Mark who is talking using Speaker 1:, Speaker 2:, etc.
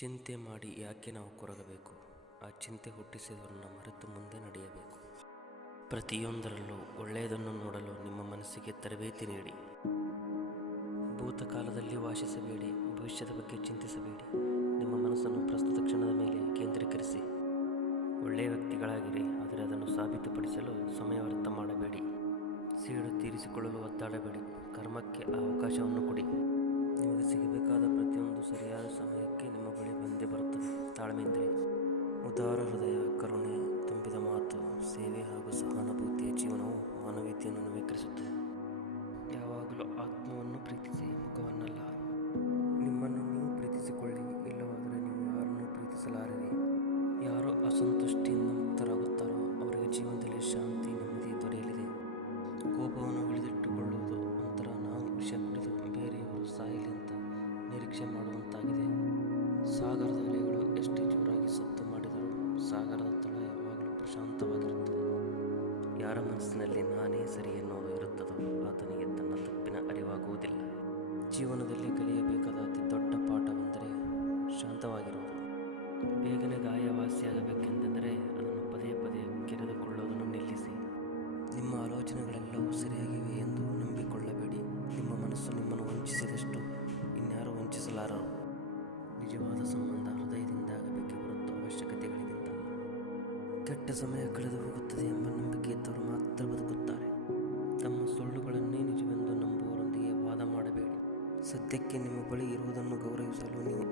Speaker 1: ಚಿಂತೆ ಮಾಡಿ ಯಾಕೆ ನಾವು ಕೊರಗಬೇಕು? ಆ ಚಿಂತೆ ಹುಟ್ಟಿಸಿದವರನ್ನು ಮರೆತು ಮುಂದೆ ನಡೆಯಬೇಕು. ಪ್ರತಿಯೊಂದರಲ್ಲೂ ಒಳ್ಳೆಯದನ್ನು ನೋಡಲು ನಿಮ್ಮ ಮನಸ್ಸಿಗೆ ತರಬೇತಿ ನೀಡಿ. ಭೂತಕಾಲದಲ್ಲಿ ವಾಸಿಸಬೇಡಿ, ಭವಿಷ್ಯದ ಬಗ್ಗೆ ಚಿಂತಿಸಬೇಡಿ. ನಿಮ್ಮ ಮನಸ್ಸನ್ನು ಪ್ರಸ್ತುತ ಕ್ಷಣದ ಮೇಲೆ ಕೇಂದ್ರೀಕರಿಸಿ. ಒಳ್ಳೆಯ ವ್ಯಕ್ತಿಗಳಾಗಿರಿ, ಆದರೆ ಅದನ್ನು ಸಾಬೀತುಪಡಿಸಲು ಸಮಯ ವ್ಯರ್ಥ ಮಾಡಬೇಡಿ. ಸೇಡು ತೀರಿಸಿಕೊಳ್ಳಲು ಒತ್ತಾಡಬೇಡಿ ಕರ್ಮಕ್ಕೆ ಅವಕಾಶವನ್ನು ಕೊಡಿ. ನಿಮಗೆ ಸಿಗಬೇಕಾದ ಪ್ರತಿಯೊಂದು ಸರಿಯಾದ ಸಮಯಕ್ಕೆ ನಿಮ್ಮ ಮಾನವೀಯತೆಯನ್ನು ನವೀಕರಿಸುತ್ತದೆ. ಯಾವಾಗಲೂ ಆತ್ಮವನ್ನು ಪ್ರೀತಿಸಿ ಮುಖವನ್ನಲ್ಲ. ನಿಮ್ಮನ್ನು ನೀವು ಪ್ರೀತಿಸಿಕೊಳ್ಳಿ, ಇಲ್ಲವಾದರೆ ನೀವು ಯಾರನ್ನು ಪ್ರೀತಿಸಲಾರಿರಿ. ಯಾರು ಅಸಂತುಷ್ಟಿಯಿಂದ ಮುಕ್ತರಾಗುತ್ತಾರೋ ಅವರಿಗೆ ಜೀವನದಲ್ಲಿ ಶಾಂತಿ, ನೆಮ್ಮದಿ ದೊರೆಯಲಿದೆ. ಕೋಪವನ್ನು ಉಳಿದಿಟ್ಟುಕೊಳ್ಳುವುದು ನಂತರ ನಾವು ವಿಷ ಕುಡಿದು ಬೇರೆಯವರು ಸಾಯಲಿ ಅಂತ ನಿರೀಕ್ಷೆ ಮಾಡುವಂತಾಗಿದೆ. ಸಾಗರದ ಅಲೆಗಳು ಎಷ್ಟೇ ಜೋರಾಗಿ ಸತ್ತು ಮಾಡಿದರೂ ಸಾಗರದ ತಳ ಯಾವಾಗಲೂ ಪ್ರಶಾಂತವಾಗಿರುತ್ತದೆ ಯಾರ ಮನಸ್ಸಿನಲ್ಲಿ ನಾನೇ ಸರಿ ಎನ್ನುವುದು ಇರುತ್ತದೋ ಆತನಿಗೆ ತನ್ನ ತಪ್ಪಿನ ಅರಿವಾಗುವುದಿಲ್ಲ. ಜೀವನದಲ್ಲಿ ಕಲಿಯಬೇಕಾದ ಅತಿ ದೊಡ್ಡ ಪಾಠವೆಂದರೆ ಶಾಂತವಾಗಿರುವುದು. ಬೇಗನೆ ಗಾಯವಾಸಿಯಾಗಬೇಕೆಂದರೆ ಅದನ್ನು ಪದೇ ಪದೇ ಕೆರೆದುಕೊಳ್ಳುವುದನ್ನು ನಿಲ್ಲಿಸಿ. ನಿಮ್ಮ ಆಲೋಚನೆಗಳೆಲ್ಲವೂ ಸರಿಯಾಗಿವೆ ಎಂದು ನಂಬಿಕೊಳ್ಳಬೇಡಿ. ನಿಮ್ಮ ಮನಸ್ಸು ನಿಮ್ಮನ್ನು ವಂಚಿಸಿದಷ್ಟು ಇನ್ಯಾರೂ ವಂಚಿಸಲಾರರು. ನಿಜವಾದ ಸಂಬಂಧ ಹೃದಯದಿಂದ ಆಗಬೇಕೆ ಹೊರತು ಅವಶ್ಯಕತೆಗಳಿಗಿಂತ ಕೆಟ್ಟ ಸಮಯ ಕಳೆದು ಹೋಗುತ್ತದೆ ಎಂಬ ನಂಬಿಕೆ ಇದ್ದವರು ಸದ್ಯಕ್ಕೆ ನಿಮ್ಮ ಬಳಿ ಇರುವುದನ್ನು ಗೌರವಿಸಲು ನೀವು